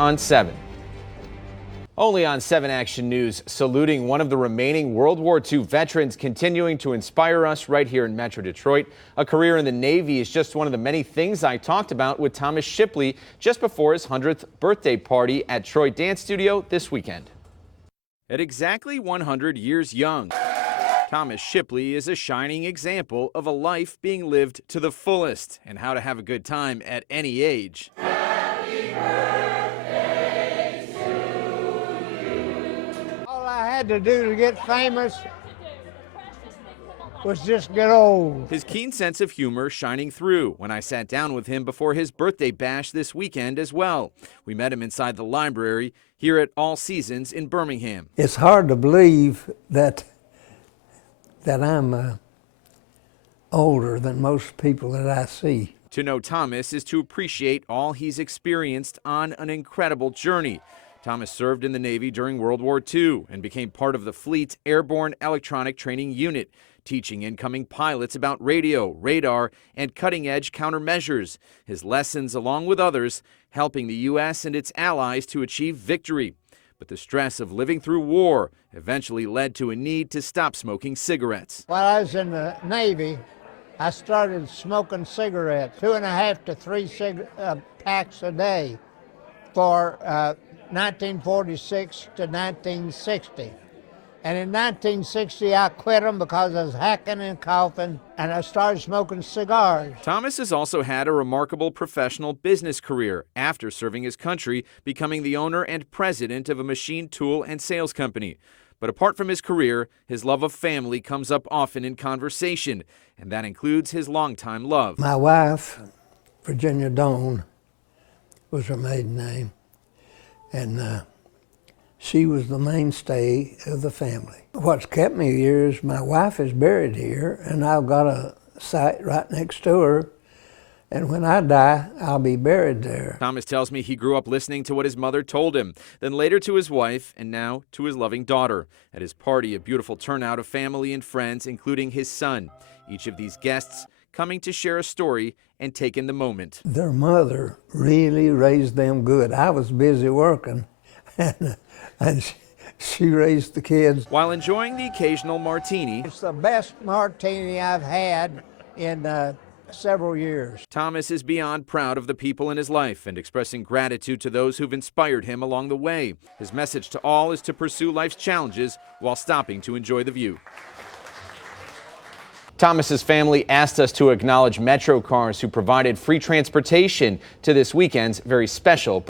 on 7. Only on 7 Action News, saluting one of the remaining World War II veterans, continuing to inspire us right here in Metro Detroit. A career in the Navy is just one of the many things I talked about with Thomas Shipley just before his 100th birthday party at Troy Dance Studio this weekend. At exactly 100 years young, Thomas Shipley is a shining example of a life being lived to the fullest and how to have a good time at any age. Had to do to get famous was just get old. His keen sense of humor shining through when I sat down with him before his birthday bash this weekend as well. We met him inside the library here at All Seasons in Birmingham. It's hard to believe that I'm older than most people that I see. To know Thomas is to appreciate all he's experienced on an incredible journey. Thomas served in the Navy during World War II and became part of the fleet's Airborne Electronic Training Unit, teaching incoming pilots about radio, radar, and cutting-edge countermeasures. His lessons, along with others, helping the U.S. and its allies to achieve victory. But the stress of living through war eventually led to a need to stop smoking cigarettes. While I was in the Navy, I started smoking cigarettes, 2.5 to 3 packs a day for 1946 to 1960. And in 1960, I quit them because I was hacking and coughing, and I started smoking cigars. Thomas has also had a remarkable professional business career after serving his country, becoming the owner and president of a machine tool and sales company. But apart from his career, his love of family comes up often in conversation, and that includes his longtime love. My wife, Virginia Doan, was her maiden name. And she was the mainstay of the family. What's kept me here is my wife is buried here, and I've got a site right next to her, and when I die, I'll be buried there. Thomas tells me he grew up listening to what his mother told him, then later to his wife, and now to his loving daughter. At his party, a beautiful turnout of family and friends, including his son. Each of these guests coming to share a story and take in the moment. Their mother really raised them good. I was busy working, and she raised the kids. While enjoying the occasional martini, it's the best martini I've had in several years. Thomas is beyond proud of the people in his life and expressing gratitude to those who've inspired him along the way. His message to all is to pursue life's challenges while stopping to enjoy the view. Thomas's family asked us to acknowledge Metro Cars, who provided free transportation to this weekend's very special